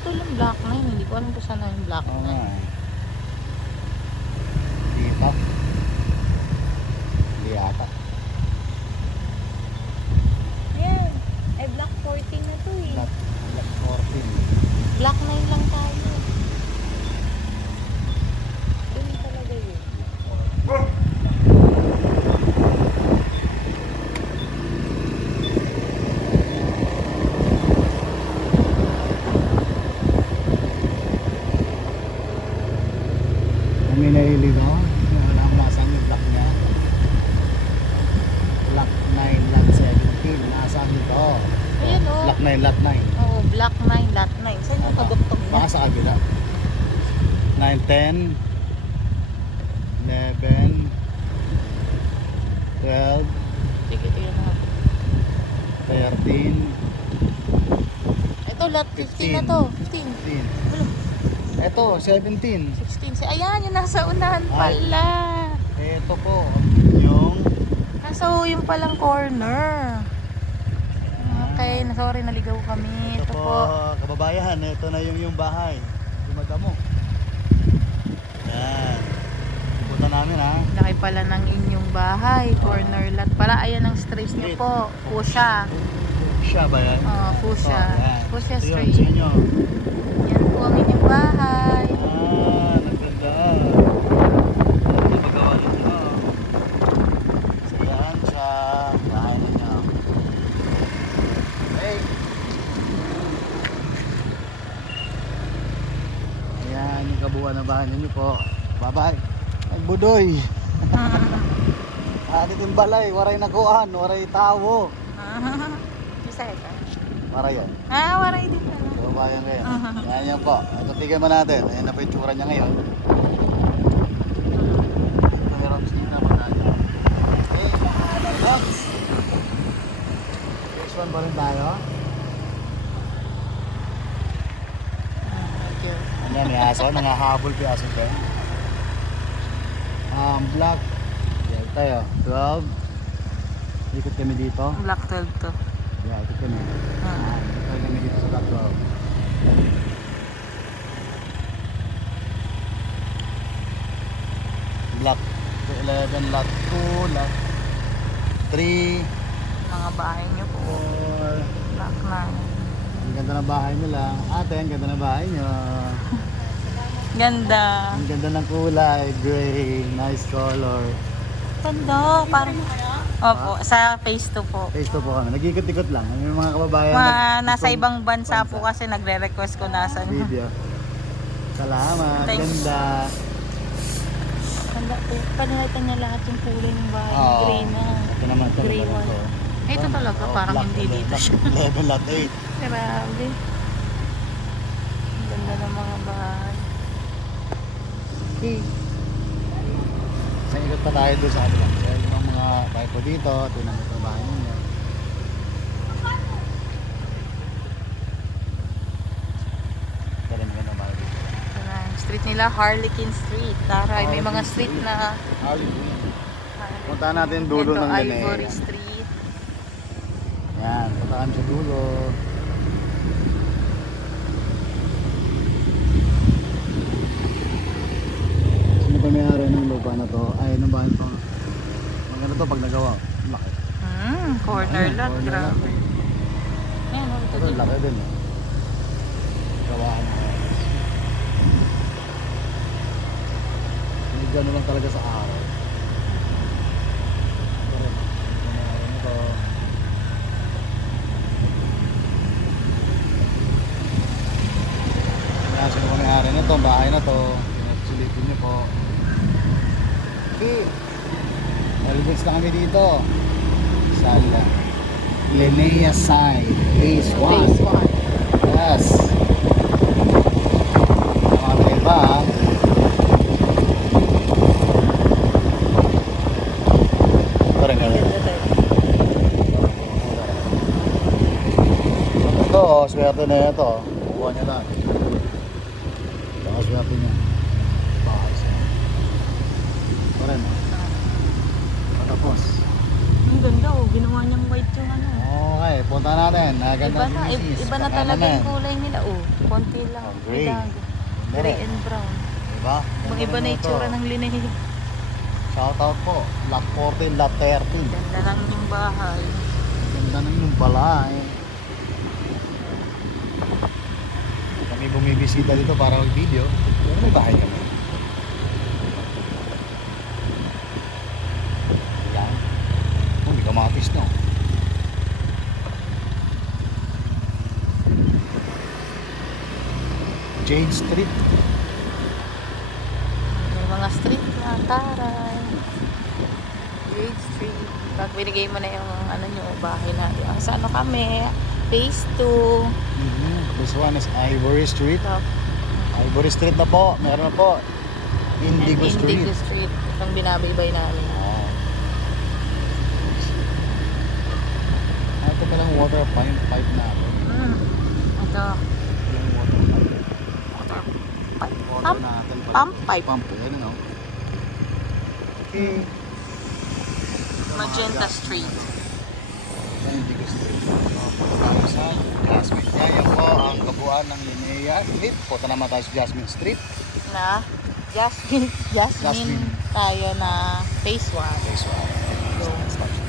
naputol yung black na yun. Hindi ko alam kung saan na yung black na. eh. Dito? Hindi yata. Ayan. Ay, black 14 na to eh. Black, black 14. Black 9 lang tayo. Yun talaga yun. Kami nahiligaw. Wala akong masang yung black niya. Black 9, lot 17. Nasaan ito? Ayan, oh. Black 9, lot 9. Oo, black 9, lot 9. Saan yung kaduktok Baka niya? sa kabila. 9, 10, 11, 12, Sige, tingnan mo. 13, Ito, lot 15 na to. 15. 15. Wala. Ito, 17. 16. Si, ayan, yung nasa unahan Ay. pala. Ito po, yung Nasa yung palang corner. Okay, na sorry, naligaw kami. ito Ito po, po. kababayan, ito na yung yung bahay. Dumadamo. Yan. Punta namin ha. Laki pala ng inyong bahay. Corner lot pala. Ayan ang street niyo po. Pusha. Siya ba yan? Oh, Pusha. Pusha Street. Yan po ang inyong bahay. Ah, naganda. Ano magawa ninyo? So yan siya. Bahay ninyo. Hey! Yung bahay ninyo po. Bye-bye. Nagbudoy. Ati timbalay, waray nakuan, waray tawo. Isa ka. Waray yan. Ah, waray din pala. Kababayan ngayon. Yan yan po. Ito tignan mo natin. Ayan na po yung tsura niya ngayon. Yung Roms din naman natin. Hey! Next one pa rin tayo. Ah, medyo. Ano yan, may aso. Nangahabol pa aso dyan. Um, black. Yan tayo. 12. Ikot kami dito. Black 12 to. Yeah, ikot kami. Ah. Ikot kami dito sa black 12. Block 11, lot 2, lot 3, Mga bahay niyo po. 4. Black 9. Ang ganda ng bahay nila. Ate, ang ganda ng bahay nyo. Ganda. Ang ganda ng kulay, gray, nice color. Ganda. Parang... Opo, sa phase 2 po. Face to po kami. Nag-ikot-ikot lang. Yung mga kababayan. Mga nag- nasa ibang bansa po kasi nagre-request ko nasa Video. Salamat. Thanks. Ganda. Ganda po. Panalitan niya lahat yung kulay ng bahay. Oo. Gray na. Ito naman ito. Gray naman one. ito. Eh, ito talaga, Oh, parang black, hindi dito siya. 11, lot 8. Grabe. Ang Ganda ng mga bahay. Okay. Sa ikot pa tayo doon sa kabila. Kaya yung mga bahay po dito, tinan mo yung bahay ninyo. Pero maganda bahay dito. Ito street nila, Harlequin Street. Taray, may mga street na... Punta natin dulo Ito, ng Ivory Ganea. Street. Yan, punta kami sa dulo. Sino pa may ari ng lupa na to? Ay, ng bahay to. Maganda to pag nagawa. Laki. Hmm, corner Ayun, lot, corner grabe. Ayan, oh, ito Ito, din. laki din. eh. Gawaan mo. Hindi gano'n lang talaga sa araw. Na rin ito. Kaya sino pa may-ari na to, bahay na to. Silipin niyo po. Okay. Nalibits na kami dito. Sa La- Linnea Side, Phase 1. Phase 1. Yes. Mga tayo ba? ha? Parang gano'n. Ito, swerte na ito. Kukuha niya lang. Baka swerte niya. Bakas. Ito rin. oh. Patapos. Ang ganda oh, ginawa Iba na, iba, iba na talaga yung kulay nila oh. konti lang. Oh, gray. Ganda Gray and brown. Diba? Ibang iba na itsura ng linay. Shoutout po. Lot 14, lot 13. Ganda lang yung bahay. Ganda ng yung balay. Kami bumibisita dito para mag-video. Pero may bahay kami. Yan. Oh, may kamatis no. Jade Street. May mga street na taray. Grade Street. Pag binigay mo na yung ano nyo, bahay na. Ang sa ano kami, phase 2. Mhm. This one is Ivory Street. Top. Ivory Street na po. Meron na po. Indigo and Street. Indigo Street. Itong binabaybay namin. Ah, ito palang water pipe, pipe natin. Mm. Ito. Yung water pipe. Water pipe. Water Pump. natin pala. Pump pipe. Pump, yan ano. Okay. Magenta Street. Indigo Street. Para sa Jasmine. Yan po ang kabuuan ng Linnea Street. Punta naman tayo sa Jasmine Street. Na Jasmine, Jasmine, Jasmine. tayo na phase 1. Okay, so, So, stop